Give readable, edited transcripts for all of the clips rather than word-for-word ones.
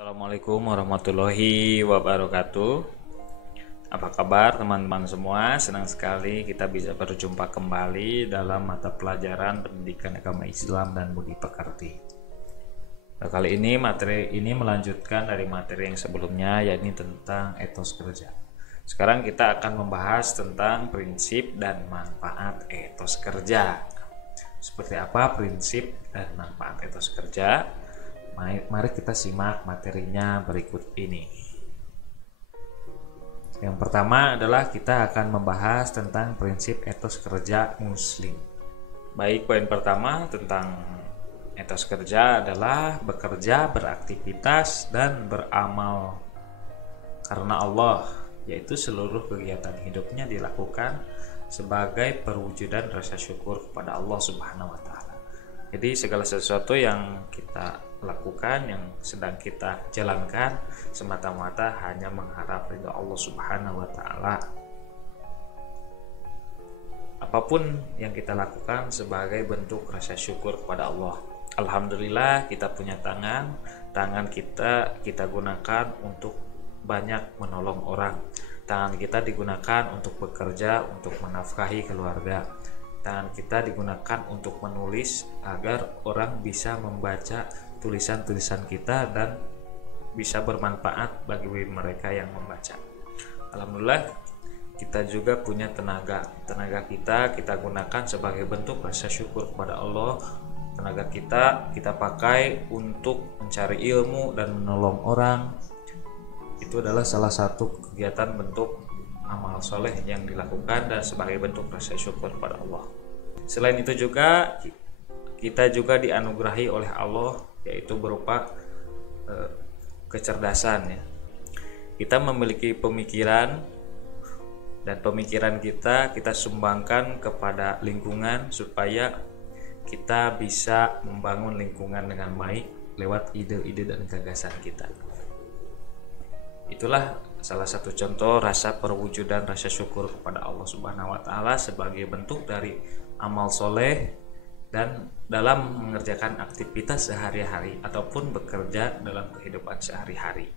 Assalamualaikum warahmatullahi wabarakatuh. Apa kabar teman-teman semua? Senang sekali kita bisa berjumpa kembali dalam mata pelajaran Pendidikan Agama Islam dan Budi Pekerti. Nah, kali ini materi ini melanjutkan dari materi yang sebelumnya, yakni tentang etos kerja. Sekarang kita akan membahas tentang prinsip dan manfaat etos kerja. Seperti apa prinsip dan manfaat etos kerja? Mari kita simak materinya berikut ini. Yang pertama adalah kita akan membahas tentang prinsip etos kerja Muslim. Baik, poin pertama tentang etos kerja adalah bekerja, beraktivitas, dan beramal karena Allah, yaitu seluruh kegiatan hidupnya dilakukan sebagai perwujudan rasa syukur kepada Allah Subhanahu wa Ta'ala. Jadi segala sesuatu yang kita lakukan, yang sedang kita jalankan, semata-mata hanya mengharap ridha Allah Subhanahu wa Ta'ala. Apapun yang kita lakukan sebagai bentuk rasa syukur kepada Allah. Alhamdulillah kita punya tangan kita gunakan untuk banyak menolong orang. Tangan kita digunakan untuk bekerja, untuk menafkahi keluarga. Tangan kita digunakan untuk menulis agar orang bisa membaca tulisan-tulisan kita dan bisa bermanfaat bagi mereka yang membaca. Alhamdulillah kita juga punya tenaga kita gunakan sebagai bentuk rasa syukur kepada Allah. Tenaga kita pakai untuk mencari ilmu dan menolong orang. Itu adalah salah satu kegiatan bentuk amal soleh yang dilakukan dan sebagai bentuk rasa syukur kepada Allah. Selain itu juga kita juga dianugerahi oleh Allah, yaitu berupa kecerdasan ya. Kita memiliki pemikiran, dan pemikiran kita sumbangkan kepada lingkungan supaya kita bisa membangun lingkungan dengan baik lewat ide-ide dan gagasan kita. Itulah salah satu contoh rasa perwujudan rasa syukur kepada Allah Subhanahu wa Ta'ala sebagai bentuk dari amal soleh dan dalam mengerjakan aktivitas sehari-hari ataupun bekerja dalam kehidupan sehari-hari.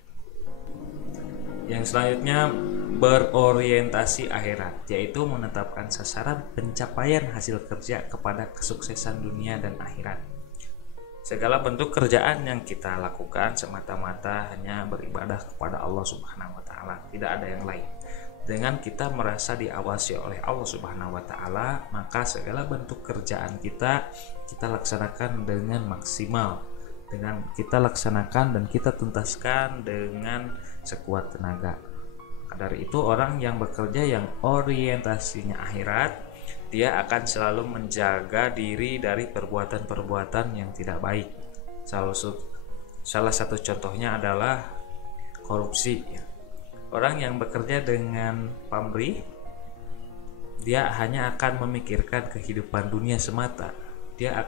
Yang selanjutnya berorientasi akhirat, yaitu menetapkan sasaran pencapaian hasil kerja kepada kesuksesan dunia dan akhirat. Segala bentuk kerjaan yang kita lakukan semata-mata hanya beribadah kepada Allah Subhanahu wa Ta'ala, tidak ada yang lain. Dengan kita merasa diawasi oleh Allah Subhanahu wa Ta'ala, maka segala bentuk kerjaan kita laksanakan dengan maksimal, dengan kita laksanakan dan kita tuntaskan dengan sekuat tenaga. Dari itu orang yang bekerja yang orientasinya akhirat, dia akan selalu menjaga diri dari perbuatan-perbuatan yang tidak baik. Salah satu contohnya adalah korupsi. Orang yang bekerja dengan pamrih, dia hanya akan memikirkan kehidupan dunia semata. Dia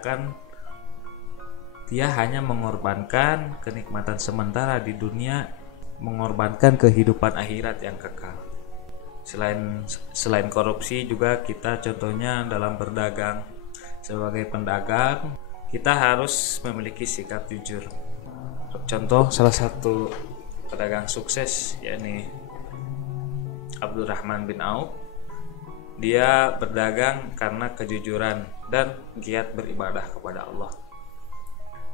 hanya mengorbankan kenikmatan sementara di dunia, mengorbankan kehidupan akhirat yang kekal. Selain korupsi juga kita contohnya dalam berdagang. Sebagai pedagang kita harus memiliki sikap jujur. Contoh salah satu pedagang sukses yakni Abdurrahman bin Auf. Dia berdagang karena kejujuran dan giat beribadah kepada Allah.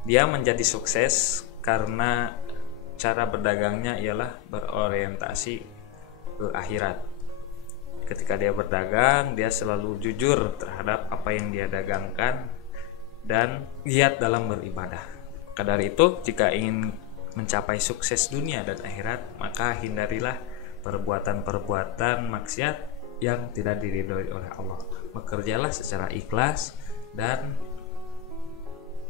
Dia menjadi sukses karena cara berdagangnya ialah berorientasi ke akhirat. Ketika dia berdagang, dia selalu jujur terhadap apa yang dia dagangkan dan giat dalam beribadah. Maka dari itu, jika ingin mencapai sukses dunia dan akhirat, maka hindarilah perbuatan-perbuatan maksiat yang tidak diridhoi oleh Allah. Bekerjalah secara ikhlas dan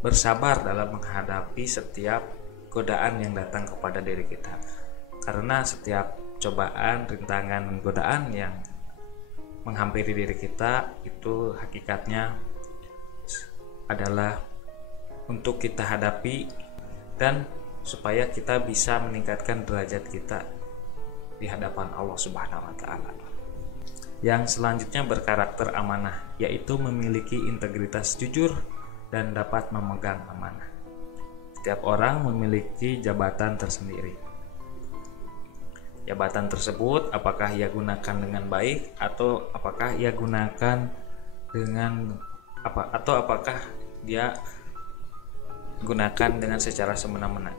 bersabar dalam menghadapi setiap godaan yang datang kepada diri kita. Karena setiap cobaan, rintangan, dan godaan yang menghampiri diri kita itu hakikatnya adalah untuk kita hadapi dan supaya kita bisa meningkatkan derajat kita di hadapan Allah Subhanahu wa Ta'ala. Yang selanjutnya berkarakter amanah, yaitu memiliki integritas jujur dan dapat memegang amanah. Setiap orang memiliki jabatan tersendiri. Jabatan tersebut apakah ia gunakan dengan baik atau apakah ia gunakan dengan apakah dia gunakan dengan secara semena-mena.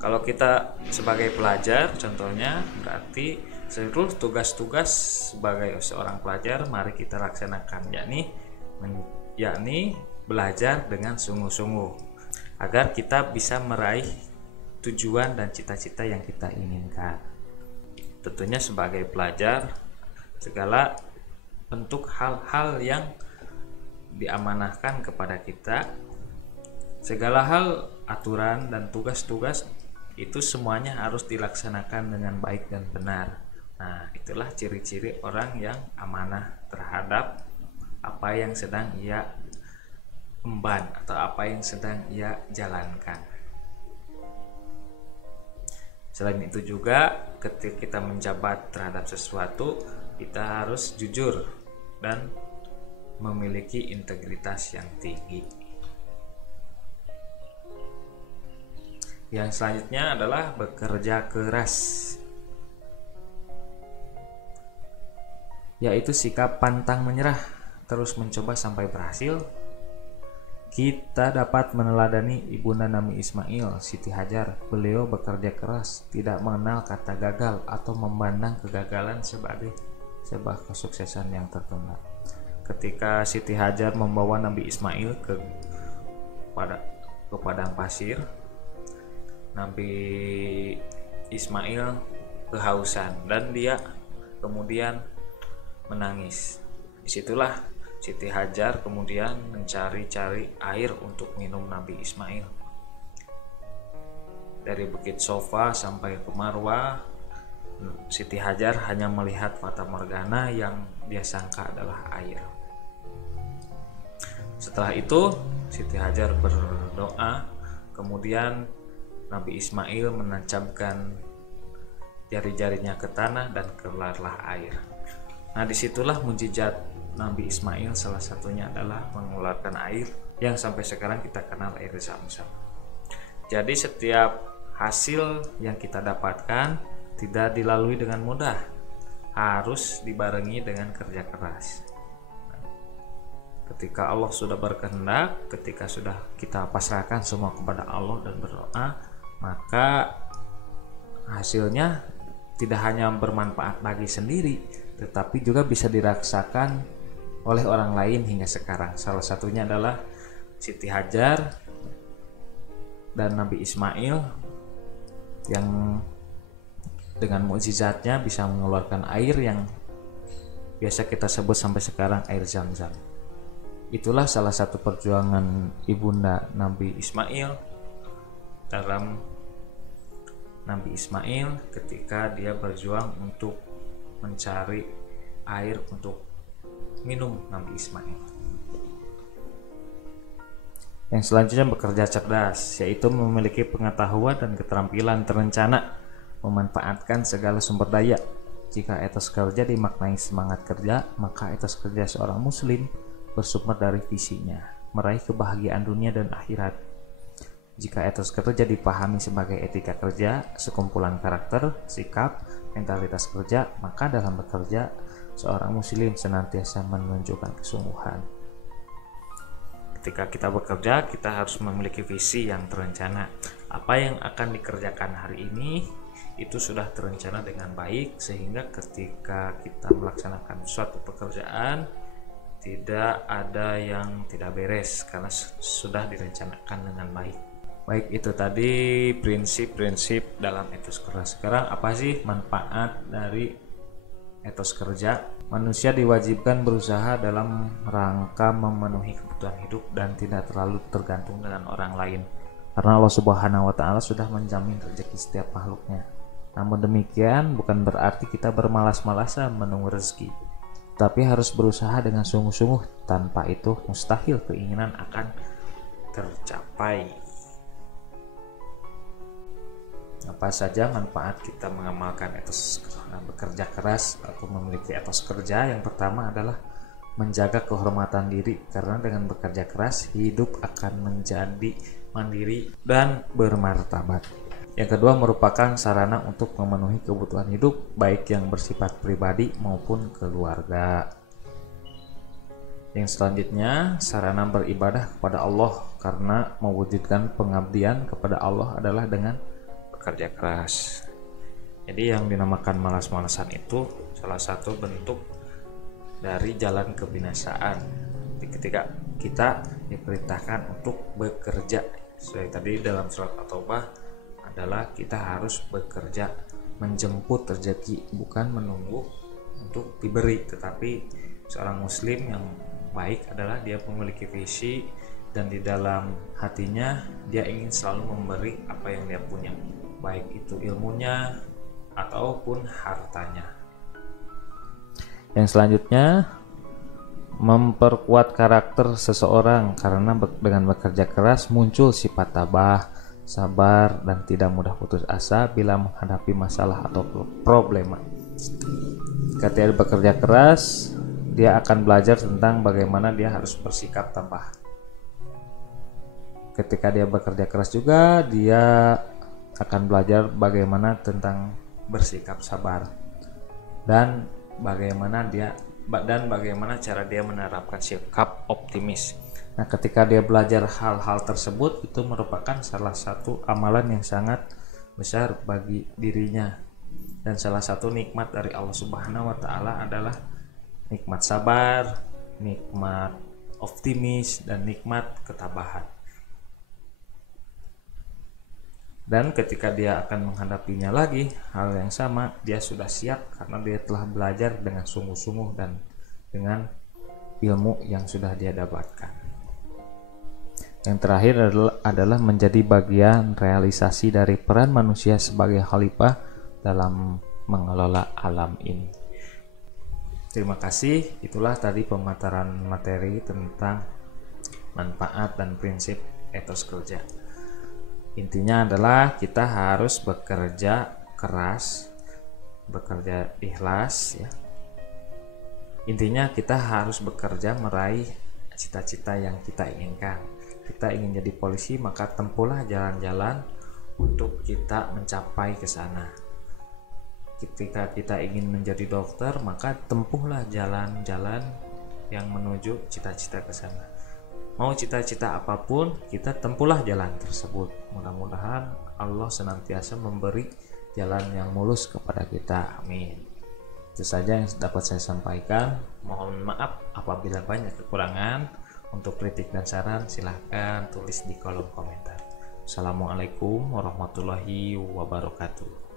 Kalau kita sebagai pelajar contohnya, berarti seluruh tugas-tugas sebagai seorang pelajar mari kita laksanakan, yakni belajar dengan sungguh-sungguh agar kita bisa meraih tujuan dan cita-cita yang kita inginkan. Tentunya sebagai pelajar, segala bentuk hal-hal yang diamanahkan kepada kita, segala hal, aturan dan tugas-tugas itu semuanya harus dilaksanakan dengan baik dan benar. Nah, itulah ciri-ciri orang yang amanah terhadap apa yang sedang ia emban atau apa yang sedang ia jalankan. Selain itu juga, ketika kita menjabat terhadap sesuatu, kita harus jujur dan memiliki integritas yang tinggi. Yang selanjutnya adalah bekerja keras, yaitu sikap pantang menyerah, terus mencoba sampai berhasil. Kita dapat meneladani Ibunda Nabi Ismail, Siti Hajar. Beliau bekerja keras, tidak mengenal kata gagal atau memandang kegagalan sebagai sebuah kesuksesan yang tertunda. Ketika Siti Hajar membawa Nabi Ismail ke padang pasir, Nabi Ismail kehausan dan dia kemudian menangis. Disitulah Siti Hajar kemudian mencari-cari air untuk minum Nabi Ismail. Dari Bukit Sofa sampai ke Marwah, Siti Hajar hanya melihat fata morgana yang dia sangka adalah air. Setelah itu Siti Hajar berdoa, kemudian Nabi Ismail menancapkan jari-jarinya ke tanah dan keluarlah air. Nah, disitulah mukjizat Nabi Ismail, salah satunya adalah mengeluarkan air yang sampai sekarang kita kenal air Zam-Zam. Jadi setiap hasil yang kita dapatkan tidak dilalui dengan mudah, harus dibarengi dengan kerja keras. Ketika Allah sudah berkehendak, ketika sudah kita pasrahkan semua kepada Allah dan berdoa, maka hasilnya tidak hanya bermanfaat bagi sendiri, tetapi juga bisa dirasakan oleh orang lain hingga sekarang. Salah satunya adalah Siti Hajar dan Nabi Ismail yang dengan mukjizatnya bisa mengeluarkan air yang biasa kita sebut sampai sekarang air Zam-Zam. Itulah salah satu perjuangan Ibunda Nabi Ismail dalam Nabi Ismail ketika dia berjuang untuk mencari air untuk minum Nabi Ismail. Yang selanjutnya bekerja cerdas, yaitu memiliki pengetahuan dan keterampilan terencana memanfaatkan segala sumber daya. Jika etos kerja dimaknai semangat kerja, maka etos kerja seorang muslim bersumber dari visinya, meraih kebahagiaan dunia dan akhirat. Jika etos kerja dipahami sebagai etika kerja, sekumpulan karakter, sikap, mentalitas kerja, maka dalam bekerja, seorang muslim senantiasa menunjukkan kesungguhan. Ketika kita bekerja, kita harus memiliki visi yang terencana. Apa yang akan dikerjakan hari ini, itu sudah terencana dengan baik, sehingga ketika kita melaksanakan suatu pekerjaan, tidak ada yang tidak beres, karena sudah direncanakan dengan baik. Baik, itu tadi prinsip-prinsip dalam etos kerja. Sekarang apa sih manfaat dari etos kerja? Manusia diwajibkan berusaha dalam rangka memenuhi kebutuhan hidup dan tidak terlalu tergantung dengan orang lain, karena Allah Subhanahu wa Ta'ala sudah menjamin rezeki setiap makhluknya. Namun demikian bukan berarti kita bermalas-malasan menunggu rezeki, tapi harus berusaha dengan sungguh-sungguh. Tanpa itu mustahil keinginan akan tercapai. Apa saja manfaat kita mengamalkan etos bekerja keras atau memiliki etos kerja? Yang pertama adalah menjaga kehormatan diri, karena dengan bekerja keras hidup akan menjadi mandiri, dan bermartabat. Yang kedua merupakan sarana untuk memenuhi kebutuhan hidup baik yang bersifat pribadi maupun keluarga. Yang selanjutnya, sarana beribadah kepada Allah, karena mewujudkan pengabdian kepada Allah adalah dengan bekerja keras. Jadi yang dinamakan malas-malasan itu salah satu bentuk dari jalan kebinasaan. Ketika kita diperintahkan untuk bekerja, seperti tadi dalam surat At-Taubah adalah kita harus bekerja, menjemput rezeki, bukan menunggu untuk diberi. Tetapi seorang muslim yang baik adalah dia memiliki visi dan di dalam hatinya dia ingin selalu memberi apa yang dia punya, baik itu ilmunya ataupun hartanya. Yang selanjutnya, memperkuat karakter seseorang, karena dengan bekerja keras muncul sifat tabah, sabar, dan tidak mudah putus asa bila menghadapi masalah atau problema. Ketika dia bekerja keras, dia akan belajar tentang bagaimana dia harus bersikap tabah. Ketika dia bekerja keras juga, dia akan belajar bagaimana tentang bersikap sabar dan bagaimana cara dia menerapkan sikap optimis. Nah, ketika dia belajar hal-hal tersebut, itu merupakan salah satu amalan yang sangat besar bagi dirinya. Dan salah satu nikmat dari Allah Subhanahu wa taala adalah nikmat sabar, nikmat optimis, dan nikmat ketabahan. Dan ketika dia akan menghadapinya lagi hal yang sama, dia sudah siap karena dia telah belajar dengan sungguh-sungguh dan dengan ilmu yang sudah dia dapatkan. Yang terakhir adalah menjadi bagian realisasi dari peran manusia sebagai khalifah dalam mengelola alam ini. Terima kasih, itulah tadi pemaparan materi tentang manfaat dan prinsip etos kerja. Intinya adalah kita harus bekerja keras, bekerja ikhlas ya. Intinya kita harus bekerja meraih cita-cita yang kita inginkan. Kita ingin jadi polisi, maka tempuhlah jalan-jalan untuk kita mencapai ke sana. Ketika kita ingin menjadi dokter, maka tempuhlah jalan-jalan yang menuju cita-cita ke sana. Mau cita-cita apapun, kita tempuhlah jalan tersebut. Mudah-mudahan Allah senantiasa memberi jalan yang mulus kepada kita. Amin. Itu saja yang dapat saya sampaikan. Mohon maaf apabila banyak kekurangan. Untuk kritik dan saran silahkan tulis di kolom komentar. Assalamualaikum warahmatullahi wabarakatuh.